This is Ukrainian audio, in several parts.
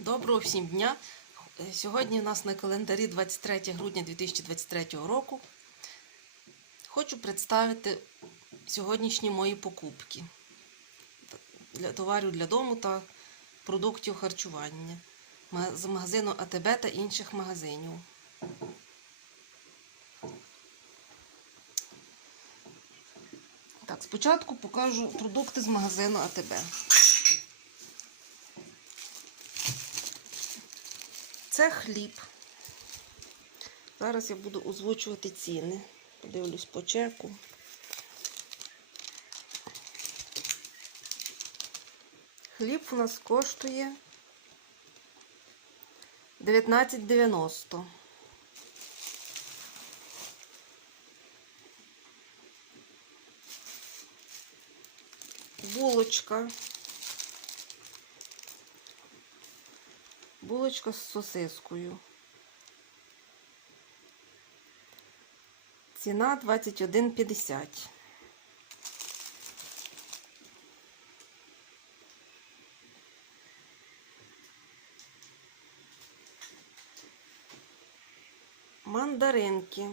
Доброго всім дня! Сьогодні у нас на календарі 23 грудня 2023 року. Хочу представити сьогоднішні мої покупки для товарів для дому та продуктів харчування з магазину АТБ та інших магазинів. Так, спочатку покажу продукти з магазину АТБ. Це хліб. Зараз я буду озвучувати ціни. Подивлюсь по чеку. Хліб у нас коштує 19,90. Булочка. Булочка з сосискою. Ціна 21,50. Мандаринки.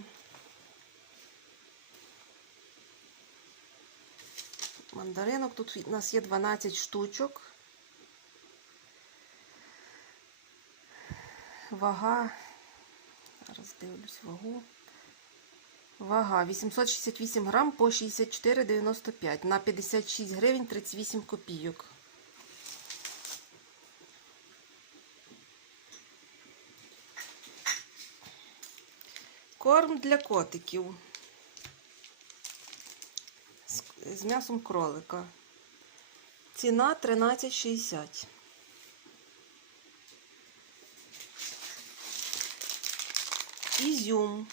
Мандаринок тут у нас є 12 штучок. Вага. Зараз дивлюсь вагу. Вага 868 грам по 64,95 на 56 гривень 38 копійок. Корм для котиків з, м'ясом кролика. Ціна 13,60. Ізюм.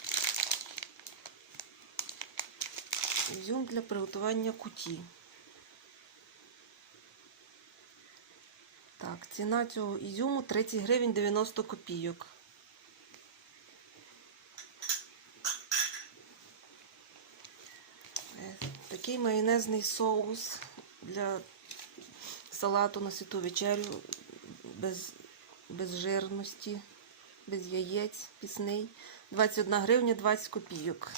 Ізюм для приготування куті. Так, ціна цього ізюму 30 гривень 90 копійок. Е, Такий майонезний соус для салату на святу вечерю без, без жирності, без яєць, пісний. 21 гривня 20 копійок.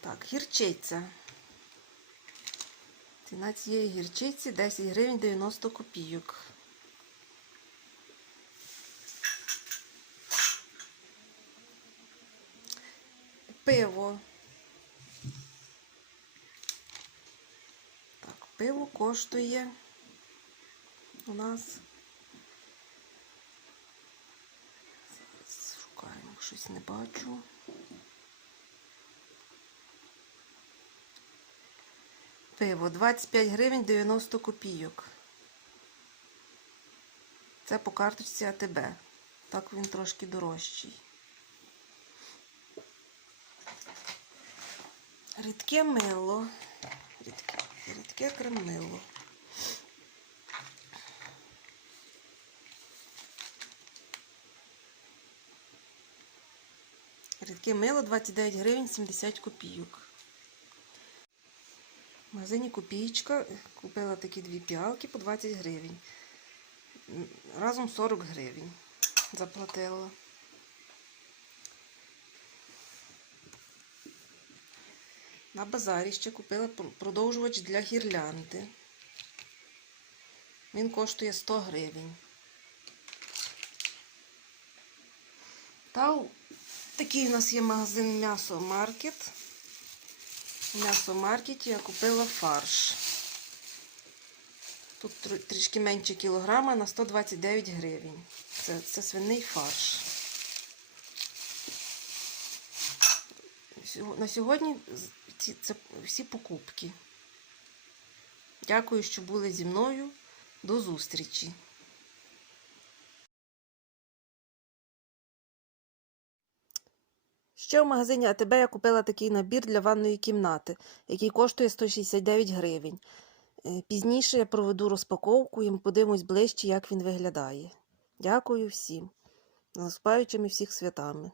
Так, гірчиця. Ціна цієї гірчиці 10 гривень 90 копійок. Пиво. Так, пиво коштує у нас. Зараз шукаємо, щось не бачу. Пиво 25 гривень 90 копійок. Це по карточці АТБ. Так він трошки дорожчий. Рідке мило. Рідке, кремило. Рідке мило 29 гривень 70 копійок. В магазині Копійка купила такі дві піалки по 20 гривень. Разом 40 гривень заплатила. На базарі ще купила продовжувач для гірлянди. Він коштує 100 гривень. Та такий у нас є магазин м'ясо маркет. В м'ясомаркеті я купила фарш. Тут трішки менше кілограма на 129 гривень. Це, це свиний фарш. На сьогодні ці, це всі покупки. Дякую, що були зі мною. До зустрічі! Ще в магазині АТБ я купила такий набір для ванної кімнати, який коштує 169 гривень. Е, Пізніше я проведу розпаковку і подивимось ближче, як він виглядає. Дякую всім. З наступаючими всіх святами.